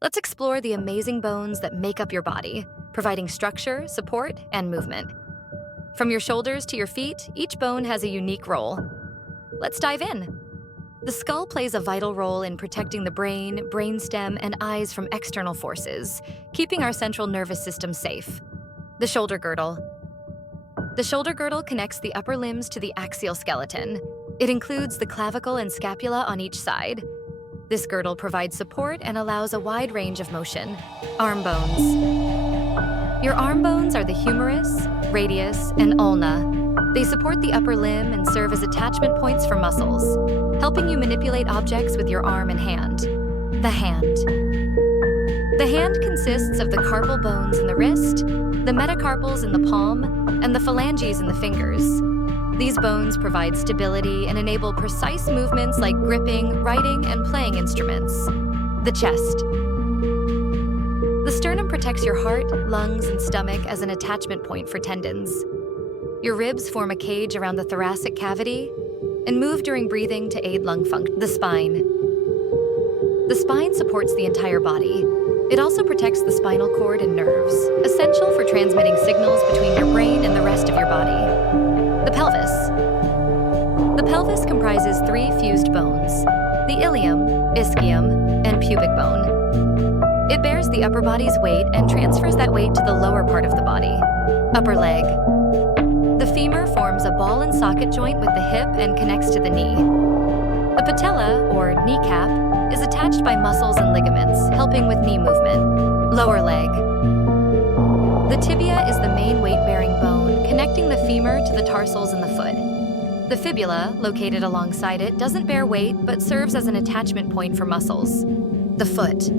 Let's explore the amazing bones that make up your body, providing structure, support, and movement. From your shoulders to your feet, each bone has a unique role. Let's dive in. The skull plays a vital role in protecting the brain, brainstem, and eyes from external forces, keeping our central nervous system safe. The shoulder girdle. The shoulder girdle connects the upper limbs to the axial skeleton. It includes the clavicle and scapula on each side. This girdle provides support and allows a wide range of motion. Arm bones. Your arm bones are the humerus, radius, and ulna. They support the upper limb and serve as attachment points for muscles, helping you manipulate objects with your arm and hand. The hand. The hand consists of the carpal bones in the wrist, the metacarpals in the palm, and the phalanges in the fingers. These bones provide stability and enable precise movements like gripping, writing, and playing instruments. The chest. The sternum protects your heart, lungs, and stomach as an attachment point for tendons. Your ribs form a cage around the thoracic cavity and move during breathing to aid lung function. The spine. The spine supports the entire body. It also protects the spinal cord and nerves, essential for transmitting signals between your brain and the rest of your body. The pelvis. The pelvis comprises three fused bones: the ilium, ischium, and pubic bone. It bears the upper body's weight and transfers that weight to the lower part of the body. Upper leg. The femur forms a ball and socket joint with the hip and connects to the knee. The patella, or kneecap, is attached by muscles and ligaments, helping with knee movement. Lower leg. The tibia is the main weight-bearing bone, connecting the femur to the tarsals in the foot. The fibula, located alongside it, doesn't bear weight but serves as an attachment point for muscles. The foot.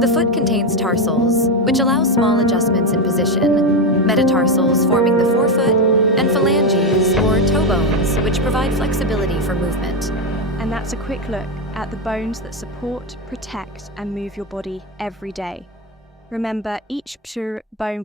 The foot contains tarsals, which allow small adjustments in position, metatarsals forming the forefoot, and phalanges, or toe bones, which provide flexibility for movement. And that's a quick look at the bones that support, protect, and move your body every day. Remember, each bone